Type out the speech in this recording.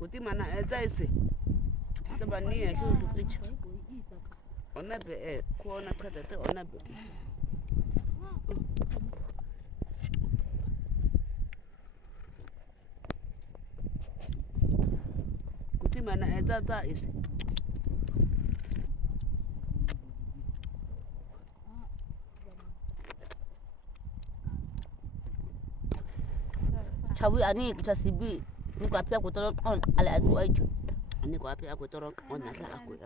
Kuti mana ezaisi. Tabani tu kicha. Onabe kuona kata te onabe. Kuti mana ezaisi. Chawi ani chasibi niko apia kutoro ala atu aicho. Niko apia kutoro ona sa aku.